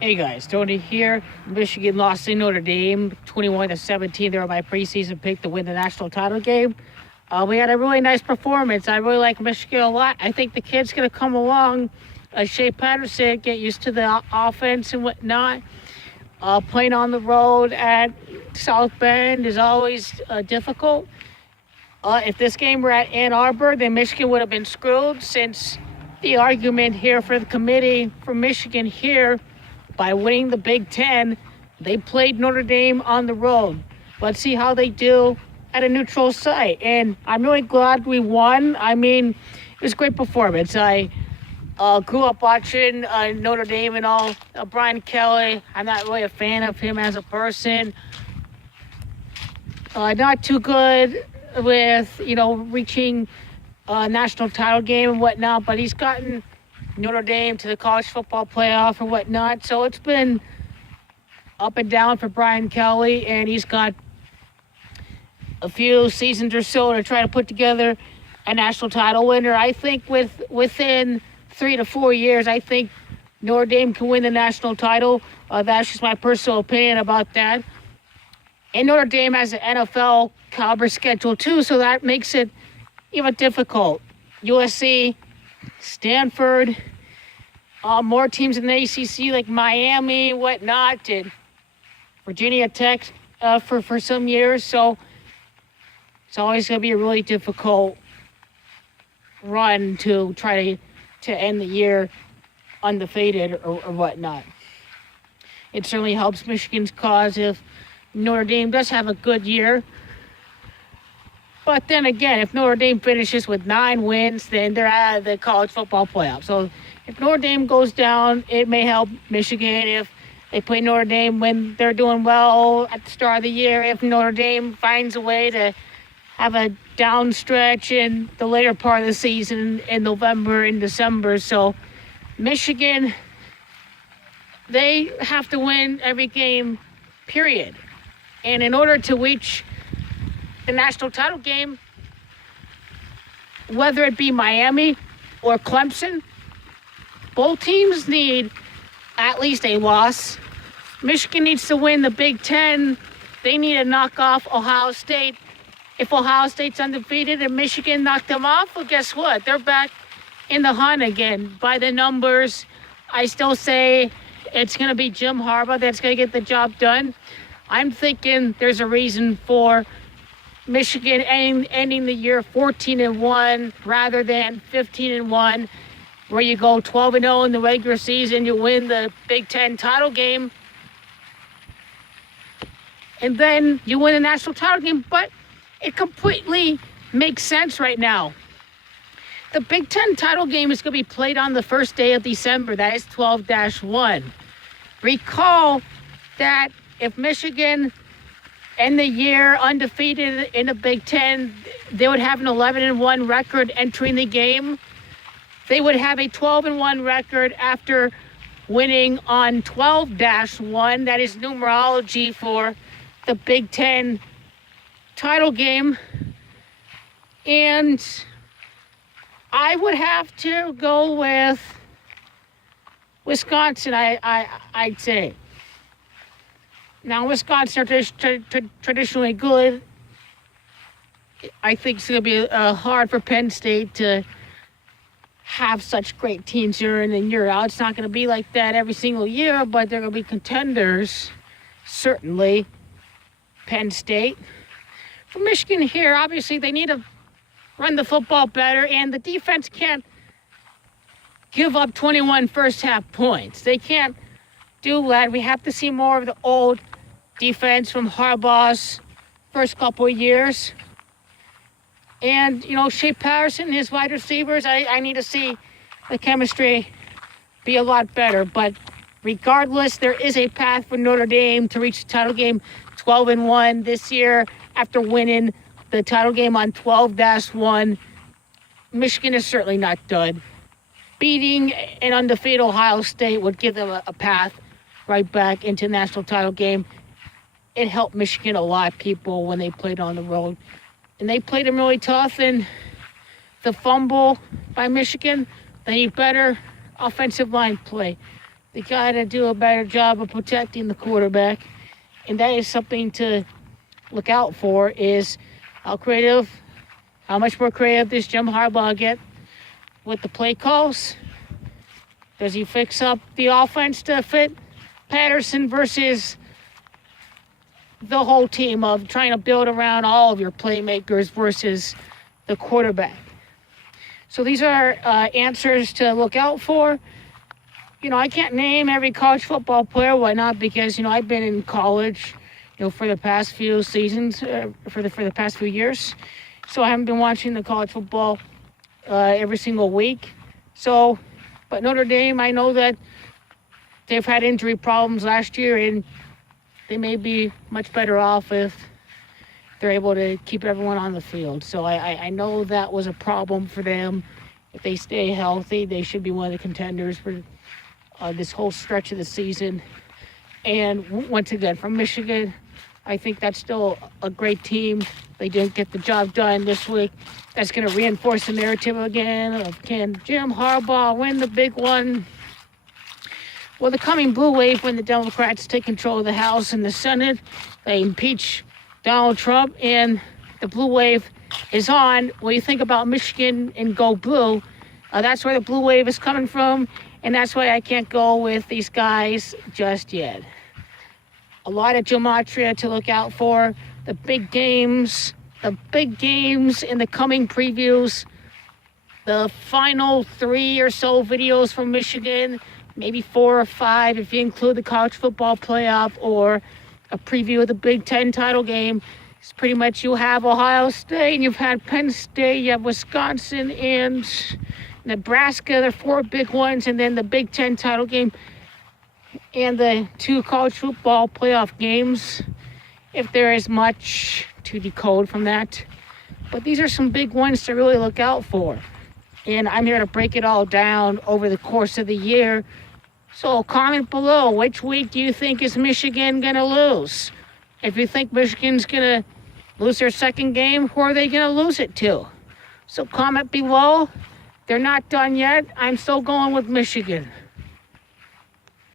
Hey guys, Tony here. Michigan lost to Notre Dame 21-17. They were my preseason pick to win the national title game. We had a really nice performance. I really like Michigan a lot. I think the kid's going to come along. Shea Patterson, get used to the offense and whatnot. Playing on the road at South Bend is always difficult. If this game were at Ann Arbor, then Michigan would have been screwed, since the argument here for the committee for Michigan here, by winning the Big-10, they played Notre Dame on the road. Let's see how they do at a neutral site. And I'm really glad we won. I mean, it was a great performance. I grew up watching Notre Dame and all. Brian Kelly, I'm not really a fan of him as a person. Not too good with, reaching a national title game and whatnot, but he's gotten Notre Dame to the college football playoff and whatnot. So it's been up and down for Brian Kelly, and he's got a few seasons or so to try to put together a national title winner. I think within 3 to 4 years, I think Notre Dame can win the national title. That's just my personal opinion about that. And Notre Dame has an NFL caliber schedule too, so that makes it even difficult. USC, Stanford, more teams in the ACC like Miami, whatnot, and Virginia Tech for some years. So it's always going to be a really difficult run to try to end the year undefeated or whatnot. It certainly helps Michigan's cause if Notre Dame does have a good year. But then again, if Notre Dame finishes with 9 wins, then they're out of the college football playoff. So if Notre Dame goes down, it may help Michigan. If they play Notre Dame when they're doing well at the start of the year, if Notre Dame finds a way to have a down stretch in the later part of the season in November and December. So Michigan, they have to win every game, period. And in order to reach the national title game, whether it be Miami or Clemson, both teams need at least a loss. Michigan needs to win the Big-10. They need to knock off Ohio State. If Ohio State's undefeated and Michigan knocked them off, well, guess what? They're back in the hunt again. By the numbers, I still say it's going to be Michigan-Harbaugh that's going to get the job done. I'm thinking there's a reason for Michigan ending the year 14-1 rather than 15-1, where you go 12-0 in the regular season, you win the Big-10 title game, and then you win the national title game. But it completely makes sense right now. The Big-10 title game is going to be played on the first day of December. That is 12-1. Recall that if Michigan end the year undefeated in the Big-10, they would have an 11-1 record entering the game. They would have a 12-1 record after winning on 12-1. That is numerology for the Big-10 title game. And I would have to go with Wisconsin, I'd say. Now, Wisconsin are traditionally good. I think it's going to be hard for Penn State to have such great teams year in and year out. It's not going to be like that every single year, but they're going to be contenders, certainly. Penn State. For Michigan here, obviously, they need to run the football better, and the defense can't give up 21 first-half points. They can't do that. We have to see more of the old defense from Harbaugh's first couple of years. And, Shea Patterson, his wide receivers, I need to see the chemistry be a lot better. But regardless, there is a path for Notre Dame to reach the title game 12-1 this year after winning the title game on 12-1. Michigan is certainly not done. Beating an undefeated Ohio State would give them a path right back into the national title game. It helped Michigan a lot, people, when they played on the road. And they played them really tough. And the fumble by Michigan, they need better offensive line play. they got to do a better job of protecting the quarterback. And that is something to look out for, is how much more creative does Jim Harbaugh get with the play calls? Does he fix up the offense to fit Patterson versus the whole team of trying to build around all of your playmakers versus the quarterback? So these are answers to look out for. I can't name every college football player. Why not? Because, I've been in college, for the past few seasons, for the past few years. So I haven't been watching the college football every single week. But Notre Dame, I know that they've had injury problems last year, and they may be much better off if they're able to keep everyone on the field. So I know that was a problem for them. If they stay healthy, they should be one of the contenders for this whole stretch of the season. And once again, from Michigan, I think that's still a great team. They didn't get the job done this week. That's going to reinforce the narrative again of, can Jim Harbaugh win the big one? Well, the coming blue wave, when the Democrats take control of the House and the Senate, they impeach Donald Trump, and the blue wave is on. When you think about Michigan and go blue, that's where the blue wave is coming from, and that's why I can't go with these guys just yet. A lot of gematria to look out for. The big games in the coming previews. The final 3 or so videos from Michigan, maybe 4 or 5 if you include the college football playoff or a preview of the Big-10 title game. It's pretty much, you have Ohio State, and you've had Penn State, you have Wisconsin and Nebraska. They're 4 big ones, and then the Big-10 title game and the 2 college football playoff games, if there is much to decode from that. But these are some big ones to really look out for. And I'm here to break it all down over the course of the year. So comment below, which week do you think is Michigan going to lose? If you think Michigan's going to lose their second game, who are they going to lose it to? So comment below. They're not done yet. I'm still going with Michigan.